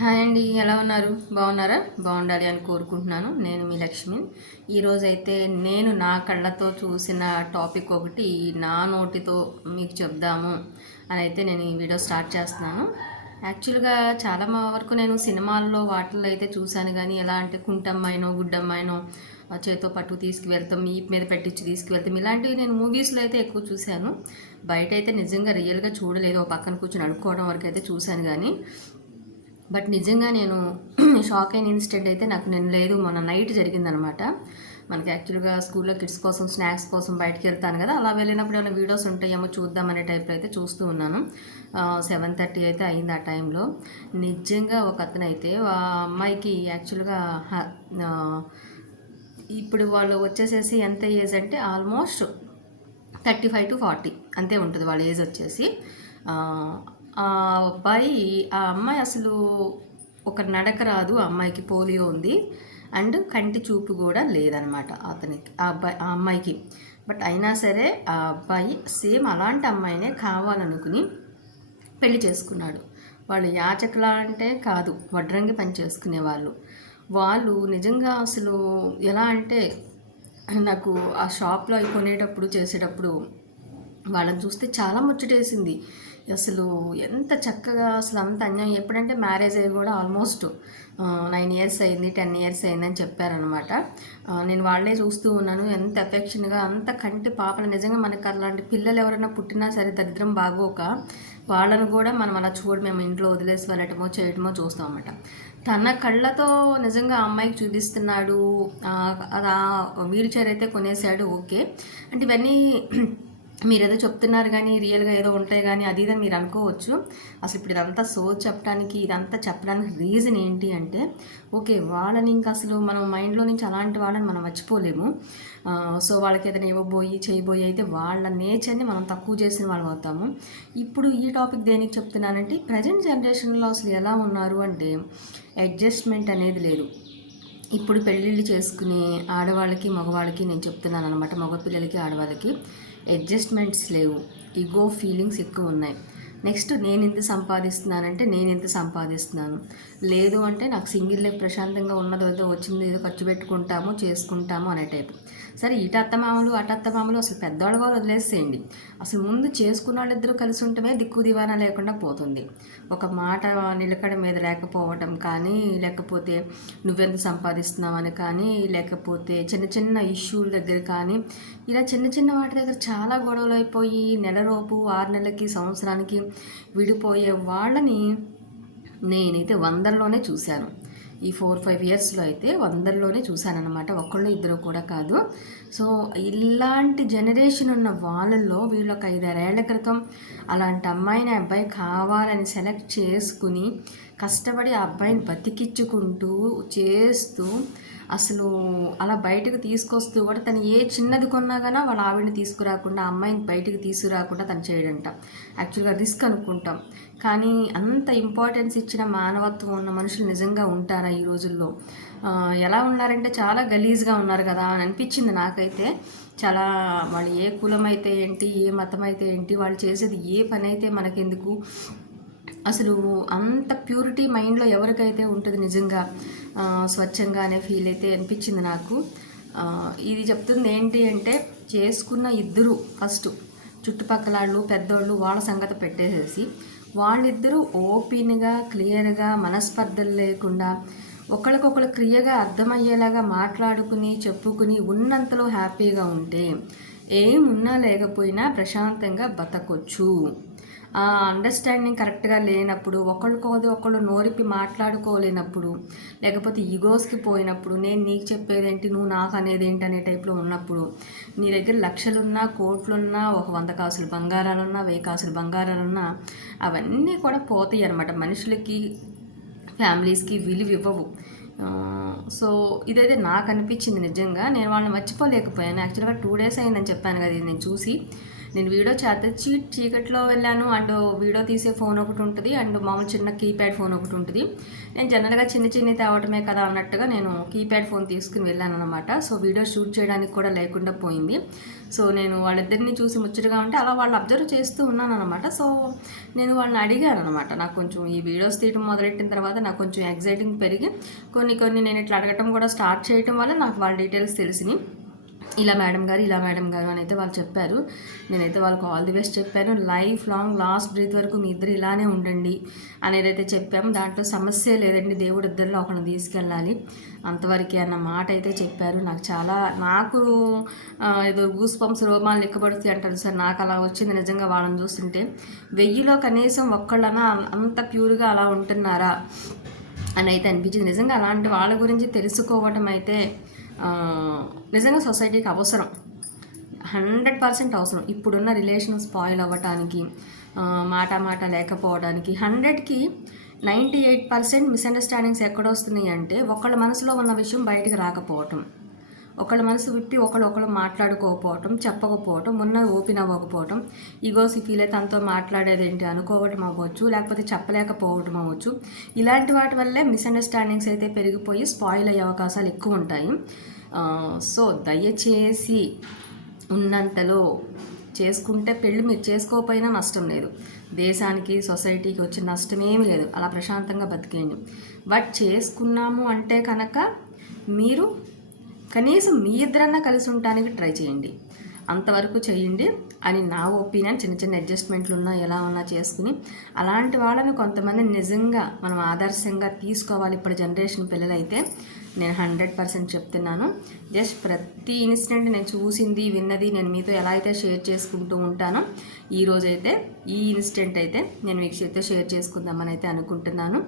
Hi అండి ఎలా ఉన్నారు? బాగున్నారా? బాగుండాలి అని కోరుకుంటున్నాను. నేను మీ లక్ష్మి. ఈరోజైతే నేను నా కళ్ళతో చూసిన టాపిక్ ఒకటి నా నోటితో మీకు చెప్దాము అని అయితే నేను ఈ వీడియో స్టార్ట్ చేస్తున్నాను. యాక్చువల్గా చాలా వరకు నేను సినిమాల్లో వాటిల్లో అయితే చూశాను కానీ ఎలా అంటే కుంటమ్మాయినో గుడ్డమ్మాయినో ఆ చేతితో పట్టు తీసుకువెళ్తాం ఈ మీద పెట్టించి తీసుకువెళ్తాం ఇలాంటివి నేను మూవీస్లో అయితే ఎక్కువ చూశాను. బయట అయితే నిజంగా రియల్గా చూడలేదు. ఒక పక్కన కూర్చొని అడుక్కోవడం వరకు అయితే చూశాను కానీ బట్ నిజంగా నేను షాక్ అయిన ఇన్సిడెంట్ అయితే నాకు నేను లేదు మొన్న నైట్ జరిగిందనమాట మనకి యాక్చువల్గా స్కూల్లో కిడ్స్ కోసం స్నాక్స్ కోసం బయటకు వెళ్తాను కదా అలా వెళ్ళినప్పుడు ఏమైనా వీడియోస్ ఉంటాయేమో చూద్దామనే టైప్లో అయితే చూస్తూ ఉన్నాను. సెవెన్ థర్టీ అయితే అయింది ఆ టైంలో. నిజంగా ఒక అతను అయితే ఆ అమ్మాయికి యాక్చువల్గా ఇప్పుడు వాళ్ళు వచ్చేసేసి ఎంత ఏజ్ అంటే almost thirty five to forty అంతే ఉంటుంది వాళ్ళ ఏజ్ వచ్చేసి. ఆ అబ్బాయి ఆ అమ్మాయి అసలు ఒక నడక రాదు ఆ అమ్మాయికి పోలియో ఉంది. అండ్ కంటి చూపు కూడా లేదనమాట అతనికి ఆ అబ్బాయి ఆ అమ్మాయికి. బట్ అయినా సరే ఆ అబ్బాయి సేమ్ అలాంటి అమ్మాయినే కావాలనుకుని పెళ్ళి చేసుకున్నాడు. వాళ్ళు యాచకులా అంటే కాదు వడ్రంగి పని చేసుకునే వాళ్ళు. వాళ్ళు నిజంగా అసలు ఎలా అంటే నాకు ఆ షాప్లో అవి కొనేటప్పుడు చేసేటప్పుడు వాళ్ళని చూస్తే చాలా ముచ్చటేసింది. అసలు ఎంత చక్కగా అసలు అంత అన్యాయం. ఎప్పుడంటే మ్యారేజ్ అయ్యి కూడా ఆల్మోస్ట్ నైన్ ఇయర్స్ అయింది టెన్ ఇయర్స్ అయిందని చెప్పారనమాట నేను వాళ్ళే చూస్తూ ఉన్నాను. ఎంత ఎఫెక్షన్గా అంత కంటి పాపలు నిజంగా మనకు అలాంటి పిల్లలు ఎవరైనా పుట్టినా సరే దరిద్రం బాగోక వాళ్ళను కూడా మనం అలా చూడ మేము ఇంట్లో వదిలేసి వెళ్ళటమో చేయటమో చూస్తాం అన్నమాట. తన కళ్ళతో నిజంగా ఆ అమ్మాయికి చూపిస్తున్నాడు. అది ఆ వీల్ చైర్ అయితే కొనేసాడు. ఓకే. అంటే ఇవన్నీ మీరు ఏదో చెప్తున్నారు కానీ రియల్గా ఏదో ఉంటాయి కానీ అది ఇదని మీరు అనుకోవచ్చు. అసలు ఇప్పుడు ఇదంతా సో చెప్పడానికి ఇదంతా చెప్పడానికి రీజన్ ఏంటి అంటే ఓకే వాళ్ళని ఇంకా అసలు మనం మైండ్లో నుంచి అలాంటి వాళ్ళని మనం మర్చిపోలేము. సో వాళ్ళకి ఏదైనా ఇవ్వబోయి చేయబోయి అయితే వాళ్ళ నేచర్ని మనం తక్కువ చేసిన వాళ్ళం అవుతాము. ఇప్పుడు ఈ టాపిక్ దేనికి చెప్తున్నానంటే ప్రజెంట్ జనరేషన్లో అసలు ఎలా ఉన్నారు అంటే అడ్జస్ట్మెంట్ అనేది లేదు. ఇప్పుడు పెళ్ళిళ్ళు చేసుకునే ఆడవాళ్ళకి మగవాళ్ళకి నేను చెప్తున్నాను అనమాట మగపిల్లలకి ఆడవాళ్ళకి. అడ్జస్ట్మెంట్స్ లేవు. ఈగో ఫీలింగ్స్ ఎక్కువ ఉన్నాయి. నెక్స్ట్ నేను ఎంత సంపాదిస్తున్నానంటే నేను ఎంత సంపాదిస్తున్నాను. లేదు అంటే నాకు సింగిల్ లైఫ్ ప్రశాంతంగా ఉన్నదో ఏదో వచ్చింది ఏదో ఖర్చు పెట్టుకుంటాము చేసుకుంటాము అనే టైపు. సరే ఇటు అత్తమామలు అటు అత్తమామలు అసలు పెద్దవాళ్ళు వదిలేసేయండి. అసలు ముందు చేసుకున్న వాళ్ళిద్దరూ కలిసి ఉంటమే దిక్కు దివానా లేకుండా పోతుంది. ఒక మాట నిలకడ మీద లేకపోవటం కానీ లేకపోతే నువ్వెంత సంపాదిస్తున్నావని కానీ లేకపోతే చిన్న చిన్న ఇష్యూల దగ్గర కానీ ఇలా చిన్న చిన్న వాటి దగ్గర చాలా గొడవలు అయిపోయి నెలలోపు ఆరు నెలలకి సంవత్సరానికి విడిపోయే వాళ్ళని నేనైతే వందల్లోనే చూశాను. ఈ ఫోర్ ఫైవ్ ఇయర్స్లో అయితే వందల్లోనే చూశానన్నమాట. ఒక్కళ్ళు ఇద్దరు కూడా కాదు. సో ఇలాంటి జనరేషన్ ఉన్న వాళ్ళల్లో వీళ్ళు ఒక ఐదారేళ్ళ క్రితం అలాంటి అమ్మాయిని అబ్బాయి కావాలని సెలెక్ట్ చేసుకుని కష్టపడి ఆ అబ్బాయిని బతికించుకుంటూ చేస్తూ అసలు అలా బయటకు తీసుకొస్తూ కూడా తను ఏ చిన్నది కొన్నా కానీ వాళ్ళ ఆవిడని తీసుకురాకుండా అమ్మాయిని బయటకు తీసుకురాకుండా తను చేయడంట. యాక్చువల్గా రిస్క్ అనుకుంటాం. కానీ అంత ఇంపార్టెన్స్ ఇచ్చిన మానవత్వం ఉన్న మనుషులు నిజంగా ఉంటారా ఈ రోజుల్లో? ఎలా ఉన్నారంటే చాలా గలీజ్గా ఉన్నారు కదా అని అనిపించింది నాకైతే. చాలా వాళ్ళు ఏ కులం అయితే ఏంటి ఏ మతం అయితే ఏంటి వాళ్ళు చేసేది ఏ పని అయితే మనకెందుకు? అసలు అంత ప్యూరిటీ మైండ్లో ఎవరికైతే ఉంటుంది నిజంగా? స్వచ్ఛంగా అనే ఫీల్ అయితే అనిపించింది నాకు. ఇది చెప్తుంది ఏంటి అంటే చేసుకున్న ఇద్దరు ఫస్ట్ చుట్టుపక్కల వాళ్ళు పెద్దోళ్ళు వాళ్ళ సంగతి పెట్టేసేసి వాళ్ళిద్దరూ ఓపెన్గా క్లియర్గా మనస్పర్ధలు లేకుండా ఒకరికొకరు క్రియగా అర్థమయ్యేలాగా మాట్లాడుకుని చెప్పుకుని ఉన్నంతలో హ్యాపీగా ఉంటే ఏమున్నా లేకపోయినా ప్రశాంతంగా బతకొచ్చు. అండర్స్టాండింగ్ కరెక్ట్గా లేనప్పుడు ఒకళ్ళకోది ఒకళ్ళు నోరిపి మాట్లాడుకోలేనప్పుడు లేకపోతే ఈగోస్కి పోయినప్పుడు నేను నీకు చెప్పేదేంటి నువ్వు నాకు అనేది ఏంటి అనే టైప్లో ఉన్నప్పుడు నీ దగ్గర లక్షలున్నా కోట్లున్నా ఒక వంద కాసులు బంగారాలున్నా వెయ్యి కాసులు బంగారాలున్నా అవన్నీ కూడా పోతాయి అనమాట మనుషులకి ఫ్యామిలీస్కి విలువ ఇవ్వవు. సో ఇదైతే నాకు అనిపించింది నిజంగా. నేను వాళ్ళని మర్చిపోలేకపోయాను. యాక్చువల్గా టూ డేస్ అయిందని చెప్పాను కదా ఇది నేను చూసి. నేను వీడియో చేత చీట్ చీకట్లో వెళ్ళాను అండ్ వీడియో తీసే ఫోన్ ఒకటి ఉంటుంది అండ్ మామూలు చిన్న కీప్యాడ్ ఫోన్ ఒకటి ఉంటుంది. నేను జనరల్గా చిన్న చిన్న తేవటమే కదా అన్నట్టుగా నేను కీప్యాడ్ ఫోన్ తీసుకుని వెళ్ళాను అనమాట సో వీడియో షూట్ చేయడానికి కూడా లేకుండా పోయింది. సో నేను వాళ్ళిద్దరిని చూసి ముచ్చటగా ఉంటే అలా వాళ్ళు అబ్జర్వ్ చేస్తూ ఉన్నాను అనమాట సో నేను వాళ్ళని అడిగాను అనమాట నాకు కొంచెం ఈ వీడియోస్ తీయడం మొదలెట్టిన తర్వాత నాకు కొంచెం ఎగ్జైటింగ్ పెరిగి కొన్ని కొన్ని నేను ఇట్లా అడగటం కూడా స్టార్ట్ చేయటం వల్ల నాకు వాళ్ళ డీటెయిల్స్ తెలిసినాయి. ఇలా మేడం గారు ఇలా మేడం గారు అని అయితే వాళ్ళు చెప్పారు. నేనైతే వాళ్ళకి ఆల్ ది బెస్ట్ చెప్పాను. లైఫ్ లాంగ్ లాస్ట్ బ్రీత్ వరకు మీ ఇద్దరు ఇలానే ఉండండి అనేది అయితే చెప్పాము. దాంట్లో సమస్య లేదండి. దేవుడు ఇద్దరిలో ఒకరిని తీసుకెళ్ళాలి. అంతవరకే అన్న మాట అయితే చెప్పారు. నాకు చాలా నాకు ఏదో గూస్ పంప్స్ రోమాలు ఎక్కబడుతాయి అంటారు సార్. నాకు అలా వచ్చింది నిజంగా వాళ్ళని చూస్తుంటే. వెయ్యిలో కనీసం ఒక్కళ్ళనా అంత ప్యూర్గా అలా ఉంటున్నారా? అని అయితే అనిపించింది. నిజంగా అలాంటి వాళ్ళ గురించి తెలుసుకోవడం అయితే నిజంగా సొసైటీకి అవసరం. హండ్రెడ్ పర్సెంట్ అవసరం. ఇప్పుడున్న రిలేషన్ స్పాయిల్ అవ్వటానికి మాట మాట లేకపోవడానికి హండ్రెడ్కి నైంటీ ఎయిట్ పర్సెంట్ మిస్అండర్స్టాండింగ్స్ ఎక్కడొస్తున్నాయి అంటే ఒకళ్ళ మనసులో ఉన్న విషయం బయటకు రాకపోవటం. ఒకళ్ళ మనసు విప్పి ఒకళ్ళు ఒకళ్ళు మాట్లాడుకోకపోవటం చెప్పకపోవటం ఉన్న ఓపెన్ అవ్వకపోవటం ఇగో సిఫీలే అయితే తనతో మాట్లాడేది ఏంటి అనుకోవటం అవ్వచ్చు లేకపోతే చెప్పలేకపోవటం అవ్వచ్చు. ఇలాంటి వాటి వల్లే మిస్అండర్స్టాండింగ్స్ అయితే పెరిగిపోయి స్పాయిల్ అయ్యే అవకాశాలు ఎక్కువ ఉంటాయి. సో దయచేసి ఉన్నంతలో చేసుకుంటే పెళ్ళి మీరు చేసుకోకపోయినా నష్టం లేదు. దేశానికి సొసైటీకి వచ్చే నష్టం ఏమీ లేదు. అలా ప్రశాంతంగా బతికేయండి. బట్ చేసుకున్నాము అంటే కనుక మీరు కనీసం మీ ఇద్దరన్నా కలిసి ఉండటానికి ట్రై చేయండి. అంతవరకు చేయండి అని నా ఒపీనియన్ చిన్న చిన్న అడ్జస్ట్మెంట్లు ఉన్నా ఎలా ఉన్నా చేసుకుని అలాంటి వాళ్ళని కొంతమంది నిజంగా మనం ఆదర్శంగా తీసుకోవాలి. ఇప్పుడు జనరేషన్ పిల్లలైతే నేను హండ్రెడ్ పర్సెంట్ చెప్తున్నాను. జస్ట్ ప్రతి ఇన్సిడెంట్ నేను చూసింది విన్నది నేను మీతో ఎలా అయితే షేర్ చేసుకుంటూ ఉంటానో ఈరోజైతే ఈ ఇన్సిడెంట్ అయితే నేను మీకు చేతితో షేర్ చేసుకుందామని అయితే అనుకుంటున్నాను.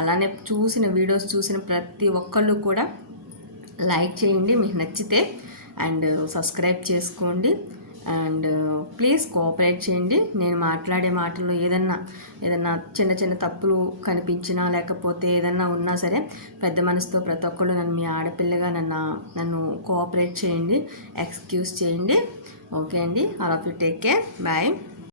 అలానే చూసిన వీడియోస్ చూసిన ప్రతి ఒక్కళ్ళు కూడా లైక్ చేయండి మీకు నచ్చితే. అండ్ సబ్స్క్రైబ్ చేసుకోండి. అండ్ ప్లీజ్ కోఆపరేట్ చేయండి. నేను మాట్లాడే మాటల్లో ఏదన్నా ఏదన్నా చిన్న చిన్న తప్పులు కనిపించినా లేకపోతే ఏదన్నా ఉన్నా సరే పెద్ద మనసుతో ప్రతి ఒక్కళ్ళు నన్ను మీ ఆడపిల్లగా నన్ను నన్ను కోఆపరేట్ చేయండి ఎక్స్క్యూజ్ చేయండి. ఓకే అండి. All of you take care. Bye.